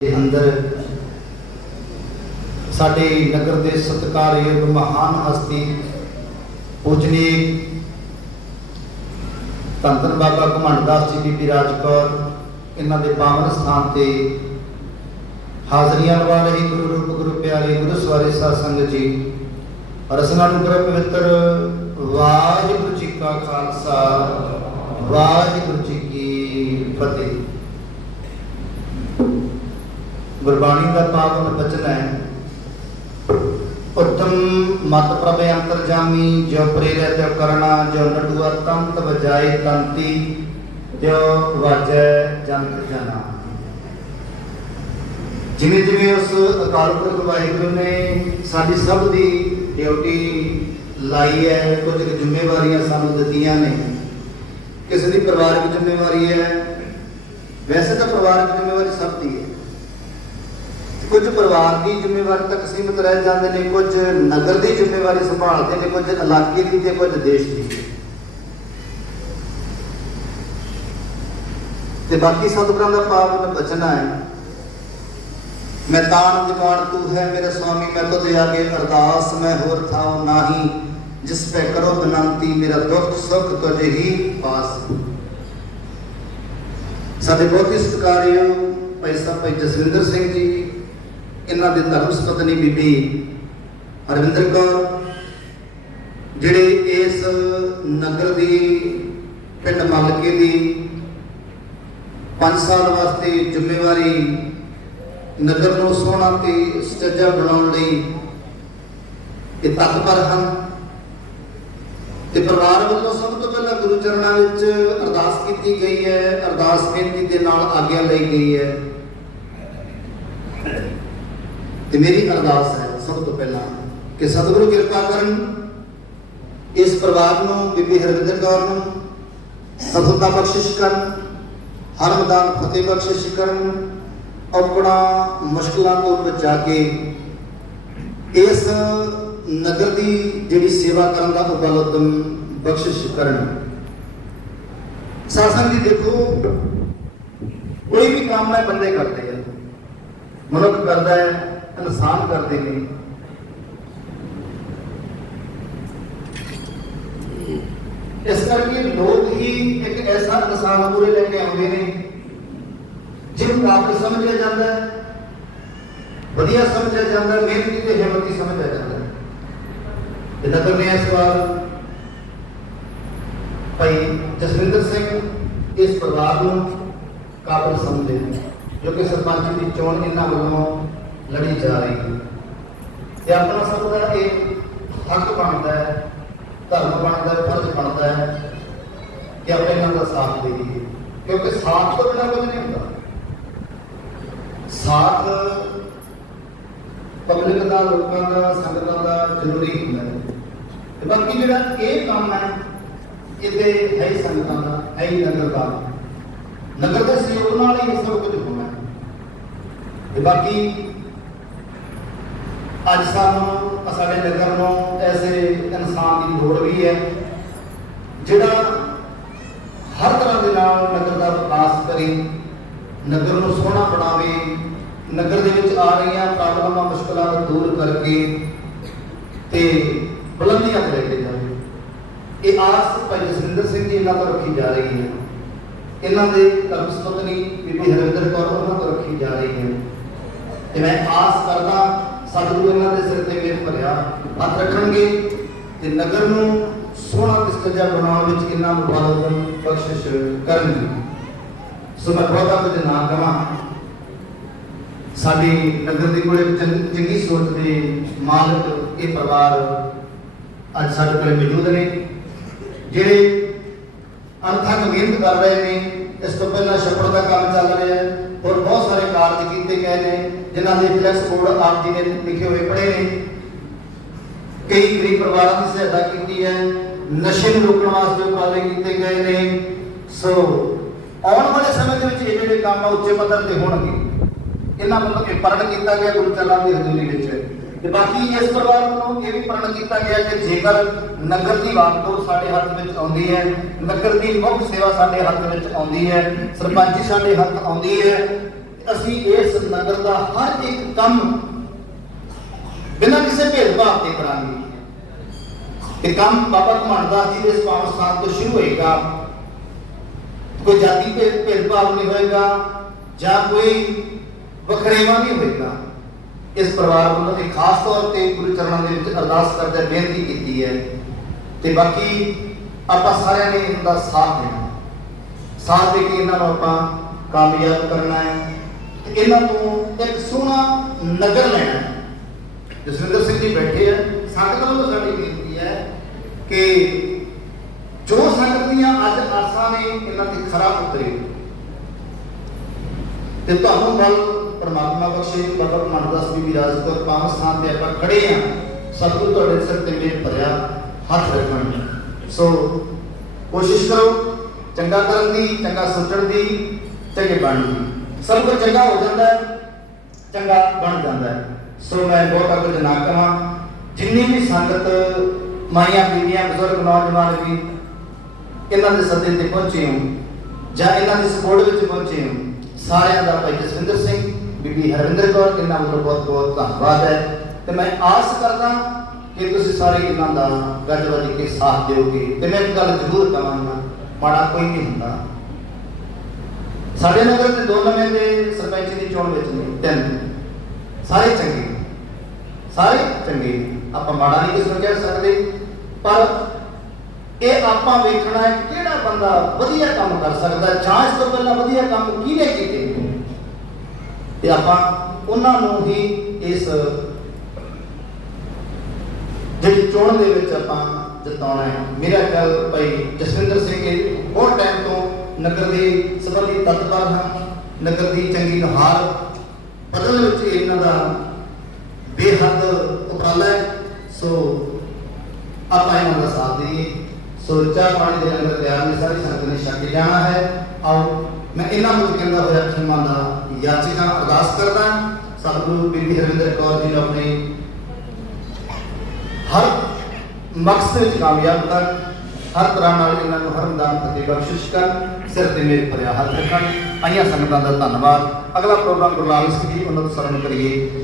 ਦੇ ਅੰਦਰ ਸਾਡੇ ਨਗਰ ਦੇ ਸਤਿਕਾਰਯੋਗ ਮਹਾਨ ਹਸਤੀ ਪੂਜਨੀਕ ਧੰਨ ਬਾਬਾ ਘਮੰਡਦਾਸ ਜੀ ਬੀਬੀ ਰਾਜਕੌਰ ਇਹਨਾਂ ਦੇ ਪਾਵਨ ਸਥਾਨ ਤੇ ਹਾਜ਼ਰੀਆਂ ਲਵਾ ਰਹੇ ਗੁਰੂ ਰੂਪ, ਗੁਰੂ ਪਿਆਰੇ, ਗੁਰੂ ਸਵਾਰੇ ਸਾਧ ਸੰਗਤ ਜੀ। ਰਸਨਾ ਨੂੰ ਗੁਰੂ ਪਵਿੱਤਰ ਵਾਹਿਗੁਰੂ ਜੀ ਕਾ ਖਾਲਸਾ, ਵਾਹਿਗੁਰੂ ਜੀ ਕੀ ਫਤਿਹ। ਗੁਰਬਾਣੀ ਦਾ ਪਾਵਨ ਬਚਨ ਹੈ ਉਤਮ ਮਤ ਪ੍ਰਭ ਅੰਤਰਜਾਮੀ ਜੋ ਪ੍ਰੇਰਿਆ ਤਿਉ ਕਰਨਾ ਜੋ ਨਟੂਆ ਤੰਤ ਵਜਾਏ ਤੰਤੀ, ਤਿਉ ਵਾਜੈ ਜੰਤ ਜਨਾ। ਜਿਵੇਂ ਜਿਵੇਂ ਉਸ ਅਕਾਲ ਪੁਰਖ ਵਾਹਿਗੁਰੂ ਨੇ ਸਾਡੀ ਸਭ ਦੀ ਡਿਊਟੀ ਲਾਈ ਹੈ, ਕੁਝ ਕੁ ਜ਼ਿੰਮੇਵਾਰੀਆਂ ਸਾਨੂੰ ਦਿੱਤੀਆਂ ਨੇ। ਕਿਸੇ ਦੀ ਪਰਿਵਾਰਕ ਜ਼ਿੰਮੇਵਾਰੀ ਹੈ, ਵੈਸੇ ਤਾਂ ਪਰਿਵਾਰਕ ਜ਼ਿੰਮੇਵਾਰੀ ਸਭ ਦੀ ਹੈ। ਕੁਝ ਪਰਿਵਾਰ ਦੀ ਜ਼ਿੰਮੇਵਾਰੀ ਤੱਕ ਸੀਮਿਤ ਰਹਿ ਜਾਂਦੇ ਨੇ, ਕੁਝ ਨਗਰ ਦੀ ਜ਼ਿੰਮੇਵਾਰੀ ਸੰਭਾਲਦੇ ਨੇ, ਕੁਝ ਇਲਾਕੇ ਦੀ ਤੇ ਕੁਝ ਦੇਸ਼ ਦੀ। ਤੇ ਬਾਕੀ ਸਤਿਗੁਰਾਂ ਦਾ ਪਾਵਨ ਬਚਨ ਹੈ। ਮੈਂ ਤਾਣ ਦਿਵਾਣ ਤੂੰ ਹੈ ਮੇਰੇ ਸੁਆਮੀ ਮੈਂ ਤੁਧ ਆਗੇ ਅਰਦਾਸ, ਮੈਂ ਹੋਰ ਥਾਉ ਨਾਹੀ, ਜਿਸ ਪੈ ਕਰੋ ਬਨੰਤੀ, ਮੇਰਾ ਦੁੱਖ ਸੁਖ ਤੁਝੇ ਹੀ ਪਾਸ। ਸਾਡੇ ਬਹੁਤ ਹੀ ਸਤਿਕਾਰਯੋਗ ਭਾਈ ਭਾਈ ਜਸਵਿੰਦਰ ਸਿੰਘ ਜੀ ਇਹਨਾਂ ਦੇ ਧਰਮ ਸੁਪਤਨੀ ਬੀਬੀ ਹਰਵਿੰਦਰ ਕੌਰ, ਜਿਹੜੇ ਇਸ ਨਗਰ ਦੀ ਪਿੰਡ ਮਲਕੇ ਦੀ 5 ਸਾਲ ਵਾਸਤੇ ਜ਼ਿੰਮੇਵਾਰੀ ਨਗਰ ਨੂੰ ਸੋਹਣਾ ਤੇ ਸੱਜਾ ਬਣਾਉਣ ਲਈ ਇਹ ਤਤਪਰ ਹਨ। ਤੇ ਪਰਿਵਾਰ ਵੱਲੋਂ ਸਭ ਤੋਂ ਪਹਿਲਾਂ ਗੁਰੂ ਚਰਨਾਂ ਵਿੱਚ ਅਰਦਾਸ ਕੀਤੀ ਗਈ ਹੈ। ਅਰਦਾਸ ਬੇਨਤੀ ਦੇ ਨਾਲ ਆਗਿਆ ਲਈ ਗਈ ਹੈ। ਤੇ ਮੇਰੀ ਅਰਦਾਸ ਹੈ ਸਭ ਤੋਂ ਪਹਿਲਾਂ ਕਿ ਸਤਿਗੁਰੂ ਕਿਰਪਾ ਕਰਨ ਇਸ ਪਰਿਵਾਰ ਨੂੰ, ਬੀਬੀ ਹਰਵਿੰਦਰ ਕੌਰ ਨੂੰ ਸਫਲਤਾ ਬਖਸ਼ਿਸ਼ ਕਰਨ, ਹਰ ਫਤਿਹ ਬਖਸ਼ਿਸ਼ ਕਰਨ, ਆਪਣਾ ਮੁਸ਼ਕਲਾਂ ਤੋਂ ਬਚਾ ਕੇ ਇਸ ਨਗਰ ਦੀ ਜਿਹੜੀ ਸੇਵਾ ਕਰਨ ਦਾ ਉਪਲ ਬਖਸ਼ਿਸ਼ ਕਰਨ। ਸਾਸਨ ਜੀ, ਦੇਖੋ, ਕੋਈ ਵੀ ਕੰਮ ਹੈ, ਬੰਦੇ ਕਰਦੇ ਆ। ਮਨੁੱਖ ਕਰਦਾ ਹੈ ਇਨਸਾਨ ਕਰਦੇ ਨੇ ਇਸ ਕਰਕੇ ਲੋਕ ਹੀ ਇੱਕ ਐਸਾ ਇਨਸਾਨ ਪੂਰੇ ਲੈ ਕੇ ਆਉਂਦੇ ਨੇ ਜਿਹਨੂੰ ਕਾਬਲ ਸਮਝਿਆ ਜਾਂਦਾ ਹੈ ਵਧੀਆ ਸਮਝਿਆ ਜਾਂਦਾ ਹੈ ਮਿਹਨਤੀ ਤੇ ਹਿੰਮਤੀ ਸਮਝਿਆ ਜਾਂਦਾ ਹੈ ਇਹਦਾ ਕਰਨੇ ਇਸ ਵਾਰ ਭਾਈ ਜਸਵਿੰਦਰ ਸਿੰਘ ਇਸ ਪਰਿਵਾਰ ਨੂੰ ਕਾਬਲ ਸਮਝਦੇ ਨੇ ਜੋ ਕਿ ਸਰਪੰਚ ਦੀ ਚੋਣ ਇਹਨਾਂ ਵੱਲੋਂ ਲੜੀ ਜਾ ਰਹੀ ਹੈ। ਤੇ ਆਪਣਾ ਸਭ ਦਾ ਇਹ ਹੱਕ ਬਣਦਾ ਹੈ, ਧਰਮ ਬਣਦਾ ਹੈ, ਫਰਜ਼ ਬਣਦਾ ਹੈ ਕਿ ਆਪਾਂ ਇਹਨਾਂ ਦਾ ਸਾਥ ਦੇਈਏ। ਕਿਉਂਕਿ ਸਾਥ ਤੋਂ ਬਿਨਾਂ ਕੁਝ ਨਹੀਂ ਹੁੰਦਾ। ਸਾਥ ਪਬਲਿਕ ਦਾ, ਲੋਕਾਂ ਦਾ, ਸੰਗਤਾਂ ਦਾ ਜ਼ਰੂਰੀ ਹੁੰਦਾ ਹੈ। ਤੇ ਬਾਕੀ ਜਿਹੜਾ ਇਹ ਕੰਮ ਹੈ, ਇਹਦੇ ਹੈ ਹੀ ਸੰਗਤਾਂ ਦਾ, ਹੈ ਹੀ ਨਗਰ ਦਾ। ਨਗਰ ਦੇ ਸਹਿਯੋਗ ਨਾਲ ਹੀ ਇਹ ਸਭ ਕੁਝ ਹੋਣਾ ਹੈ। ਤੇ ਬਾਕੀ ਅੱਜ ਸਾਨੂੰ, ਸਾਡੇ ਨਗਰ ਨੂੰ ਐਸੇ ਇਨਸਾਨ ਦੀ ਲੋੜ ਵੀ ਹੈ, ਜਿਹੜਾ ਹਰ ਤਰ੍ਹਾਂ ਦੇ ਨਾਲ ਨਗਰ ਦਾ ਵਿਕਾਸ ਕਰੇ, ਨਗਰ ਨੂੰ ਸੋਹਣਾ ਬਣਾਵੇ, ਨਗਰ ਦੇ ਵਿੱਚ ਆ ਰਹੀਆਂ ਪ੍ਰੋਬਲਮਾਂ, ਮੁਸ਼ਕਲਾਂ ਨੂੰ ਦੂਰ ਕਰਕੇ ਤੇ ਬੁਲੰਦੀਆਂ ਤੇ ਲੈ ਕੇ ਜਾਵੇ। ਇਹ ਆਸ ਭਾਈ ਜਸਵਿੰਦਰ ਸਿੰਘ ਜੀ ਇਹਨਾਂ ਤੋਂ ਰੱਖੀ ਜਾ ਰਹੀ ਹੈ। ਇਹਨਾਂ ਦੇ ਧਰਮ ਸੁਪਤਨੀ ਬੀਬੀ ਹਰਵਿੰਦਰ ਕੌਰ ਉਹਨਾਂ ਤੋਂ ਰੱਖੀ ਜਾ ਰਹੀ ਹੈ। ਤੇ ਮੈਂ ਆਸ ਕਰਦਾ ਸਤਿਗੁਰੂ ਇਹਨਾਂ ਦੇ ਸਿਰ ਤੇ ਮੇਰ ਭਰਿਆ, ਹੱਥ ਰੱਖਣਗੇ ਤੇ ਨਗਰ ਨੂੰ ਸੋਹਣਾ ਤੇ ਸੱਜਾ ਬਣਾਉਣ ਵਿੱਚ ਇਹਨਾਂ ਨੂੰ ਬਲਦਨ ਬਖਸ਼ਿਸ਼ ਕਰਨਗੇ। ਸੋ ਮੈਂ ਬਹੁਤਾ ਕੁਝ ਨਾ ਕਹਾਂ। ਸਾਡੀ ਨਗਰ ਦੇ ਕੋਲੇ ਚੰਗੀ ਸੋਚ ਦੇ ਮਾਲਕ ਇਹ ਪਰਿਵਾਰ ਅੱਜ ਸਾਡੇ ਕੋਲੇ ਮੌਜੂਦ ਨੇ, ਜਿਹੜੇ ਅਣਥੱਕ ਮਿਹਨਤ ਕਰ ਰਹੇ ਨੇ, ਇਸ ਤੋਂ ਪਹਿਲਾਂ ਛੱਪੜ ਦਾ ਕੰਮ ਚੱਲ ਰਿਹਾ ਹੈ ਹੋਰ ਬਹੁਤ ਸਾਰੇ ਕਾਰਜ ਕੀਤੇ ਗਏ ਨੇ ਜਿਨ੍ਹਾਂ ਦੇ ਫਲੈਕਸ ਬੋਰਡ ਆਪ ਜੀ ਨੇ ਲਿਖੇ ਹੋਏ ਪੜੇ ਨੇ। ਕਈ ਗਰੀਬ ਪਰਿਵਾਰਾਂ ਦੀ ਸਹਾਇਤਾ ਕੀਤੀ ਹੈ। ਨਸ਼ੇ ਨੂੰ ਰੋਕਣ ਵਾਸਤੇ ਉਪਰਾਲੇ ਕੀਤੇ ਗਏ ਨੇ। ਸੋ ਆਉਣ ਵਾਲੇ ਸਮੇਂ ਦੇ ਵਿੱਚ ਇਹ ਜਿਹੜੇ ਕੰਮ ਆ, ਉੱਚੇ ਪੱਧਰ ਤੇ ਹੋਣਗੇ। ਇਹਨਾਂ ਵੱਲੋਂ ਇਹ ਪ੍ਰਣ ਕੀਤਾ ਗਿਆ, ਗੁਰੂ ਚਲਾਂ ਦੀ ਹਜ਼ੂਰੀ ਵਿੱਚ। ਤੇ ਬਾਕੀ ਇਸ ਪਰਿਵਾਰ ਵੱਲੋਂ ਇਹ ਵੀ ਪ੍ਰਣ ਕੀਤਾ ਗਿਆ ਕਿ ਜੇਕਰ ਨਗਰ ਦੀ ਵਾਗਡੋਰ ਸਾਡੇ ਹੱਥ ਵਿੱਚ ਆਉਂਦੀ ਹੈ, ਨਗਰ ਦੀ ਮੁੱਖ ਸੇਵਾ ਸਾਡੇ ਹੱਥ ਵਿੱਚ ਆਉਂਦੀ ਹੈ, ਸਰਪੰਚੀ ਸਾਡੇ ਹੱਥ ਆਉਂਦੀ ਹੈ ਅਸੀਂ ਇਸ ਨਗਰ ਦਾ ਹਰ ਇੱਕ ਕੰਮ ਬਿਨਾਂ ਕਿਸੇ ਭੇਦਭਾਵ ਦੇ ਕਰਾਂਗੇ। ਤੇ ਕੰਮ ਬਾਬਾ ਘਮਾਨਦਾਸ ਜੀ ਦੇ ਇਸ ਸਥਾਨ ਤੋਂ ਸ਼ੁਰੂ ਹੋਏਗਾ। ਕੋਈ ਜਾਤੀ ਭੇਦਭਾਵ ਨਹੀਂ ਹੋਏਗਾ, ਜਾਂ ਕੋਈ ਵਖਰੇਵਾ ਨਹੀਂ ਹੋਏਗਾ। ਇਸ ਪਰਿਵਾਰ ਵੱਲੋਂ ਇਹ ਖਾਸ ਤੌਰ ਤੇ ਗੁਰੂ ਚਰਨਾਂ ਦੇ ਵਿੱਚ ਅਰਦਾਸ ਕਰਦੇ ਬੇਨਤੀ ਕੀਤੀ ਹੈ। ਤੇ ਬਾਕੀ ਆਪਾਂ ਸਾਰਿਆਂ ਨੇ ਇਹਨਾਂ ਦਾ ਸਾਥ ਦੇਣਾ। ਸਾਥ ਦੇ ਕੇ ਇਹਨਾਂ ਨੂੰ ਆਪਾਂ ਕਾਮਯਾਬ ਕਰਨਾ ਹੈ। ਤੇ ਇਹਨਾਂ ਤੋਂ ਇੱਕ ਸੋਹਣਾ ਨਗਰ ਲੈਣਾ। ਜਸਵਿੰਦਰ ਸਿੰਘ ਜੀ ਬੈਠੇ ਆ। ਸੰਗਤ ਨੂੰ ਸਾਡੀ ਬੇਨਤੀ ਹੈ ਕਿ ਜੋ ਸੰਗਤ ਦੀਆਂ ਅੱਜ ਆਸਾਂ ਨੇ ਇਹਨਾਂ ਦੀ ਖਰਾ ਉਤਰੇ, ਤੇ ਤੁਹਾਨੂੰ ਵੱਲ ਪਰਮਾਤਮਾ ਬਖਸ਼ੇ ਬਾਬਾ ਮਨਦਾਸ ਬੀਬੀ ਰਾਜਕੌਰ ਪਾਵਨ ਸਥਾਨ ਤੇ ਆਪਾਂ ਖੜੇ ਆ ਸਤਿਗੁਰੂ ਤੁਹਾਡੇ ਸਿਰ ਤੇ ਮੇਰ ਭਰਿਆ ਹੱਥ ਰੱਖਣ ਸੋ ਕੋਸ਼ਿਸ਼ ਕਰੋ, ਚੰਗਾ ਕਰਨ ਦੀ, ਚੰਗਾ ਸੋਚਣ ਦੀ, ਚੰਗੇ ਬਣਨ ਦੀ। ਸਭ ਕੁਝ ਚੰਗਾ ਹੋ ਜਾਂਦਾ ਹੈ, ਚੰਗਾ ਬਣ ਜਾਂਦਾ ਹੈ। ਸੋ ਮੈਂ ਬਹੁਤ ਕੁਝ ਨਾ ਕਰਾਂ। ਜਿੰਨੀ ਵੀ ਸੰਗਤ, ਮਾਈਆਂ, ਬੀਬੀਆਂ, ਬਜ਼ੁਰਗ, ਨੌਜਵਾਨ ਵੀ ਇਹਨਾਂ ਦੇ ਸੱਦੇ ਤੇ ਪਹੁੰਚੇ ਹੋ ਜਾਂ ਇਹਨਾਂ ਦੀ ਸਪੋਰਟ ਵਿੱਚ ਪਹੁੰਚੇ ਹੋ ਸਾਰਿਆਂ ਦਾ ਭਾਈ ਜਸਵਿੰਦਰ ਸਿੰਘ, ਬੀਬੀ ਹਰਵਿੰਦਰ ਕੌਰ, ਇਹਨਾਂ ਵੱਲੋਂ ਬਹੁਤ ਬਹੁਤ ਧੰਨਵਾਦ ਹੈ। ਤੇ ਮੈਂ ਆਸ ਕਰਦਾ ਕਿ ਤੁਸੀਂ ਸਾਰੇ ਇਹਨਾਂ ਦਾ ਗੱਜ ਵੱਜ ਕੇ ਸਾਥ ਦਿਓਗੇ ਤੇ ਮੈਂ ਇੱਕ ਗੱਲ ਜ਼ਰੂਰ ਕਹਾਂਗਾ, ਮਾੜਾ ਕੋਈ ਨਹੀਂ ਹੁੰਦਾ। ਸਾਡੇ ਨਗਰ ਦੇ ਦੋ ਨਵੇਂ ਦੇ ਸਰਪੰਚ ਦੀ ਚੋਣ ਵਿੱਚ ਨੇ, ਤਿੰਨ। ਸਾਰੇ ਚੰਗੇ ਸਾਰੇ ਚੰਗੇ ਆਪਾਂ ਮਾੜਾ ਨਹੀਂ ਕਿਸੇ ਨੂੰ ਕਹਿ ਸਕਦੇ, ਪਰ ਇਹ ਆਪਾਂ ਵੇਖਣਾ ਹੈ ਕਿਹੜਾ ਬੰਦਾ ਵਧੀਆ ਕੰਮ ਕਰ ਸਕਦਾ ਹੈ। ਤੋਂ ਪਹਿਲਾਂ ਵਧੀਆ ਕੰਮ ਕਿਹਨੇ ਕੀਤੇ? ਤੇ ਆਪਾਂ ਉਹਨਾਂ ਨੂੰ ਹੀ ਇਸ ਜਿਹੜੀ ਚੋਣ ਦੇ ਵਿੱਚ ਆਪਾਂ ਜਿਤਾਉਣਾ ਹੈ। ਮੇਰਾ ਖਿਆਲ ਭਾਈ ਜਸਵਿੰਦਰ ਸਿੰਘ ਇਹ ਬਹੁਤ ਟਾਈਮ ਤੋਂ ਨਗਰ ਦੇ ਸੰਬੰਧੀ ਤਤਪਰ ਹਨ, ਨਗਰ ਦੀ ਚੰਗੀ ਨੁਹਾਰ ਬਦਲਣ ਵਿੱਚ ਇਹਨਾਂ ਦਾ ਬੇਹੱਦ ਉਪਰਾਲਾ ਹੈ। ਸੋ ਆਪਾਂ ਇਹਨਾਂ ਦਾ ਸਾਥ ਦੇਈਏ। ਸੋ ਚਾਹ ਪਾਣੀ ਦੇ ਲੰਗਰ ਤਿਆਰ ਨੇ ਸਾਰੀ, ਸੰਗਤ ਨੇ ਛਕ ਜਾਣਾ ਹੈ। ਆਓ, ਮੈਂ ਇਹਨਾਂ ਨੂੰ ਕਹਿੰਦਾ ਹੋਇਆ ਖਿਮਾ ਦਾ ਯਾਚਿਕਾ ਅਰਦਾਸ ਕਰਦਾ ਸਤਿਗੁਰੂ ਬੀਬੀ ਹਰਿੰਦਰ ਕੌਰ ਜੀ ਨੂੰ ਆਪਣੇ ਹਰ ਮਕਸਦ ਵਿੱਚ ਕਾਮਯਾਬ ਕਰ ਹਰ ਤਰ੍ਹਾਂ ਨਾਲ ਇਹਨਾਂ ਨੂੰ ਹਰਮਦਾਨ ਫਤਿਹ ਬਖਸ਼ਿਸ਼ ਕਰਨ, ਸਿਰ ਤੇ ਮੇਰੇ ਭਰਿਆ ਹੱਥ ਰੱਖਣ। ਆਈਆਂ ਸੰਗਤਾਂ ਦਾ ਧੰਨਵਾਦ। ਅਗਲਾ ਪ੍ਰੋਗਰਾਮ ਗੁਰਲਾਲ ਸਿੰਘ ਜੀ, ਉਹਨਾਂ ਨੂੰ ਸਰਵਣ ਕਰੀਏ।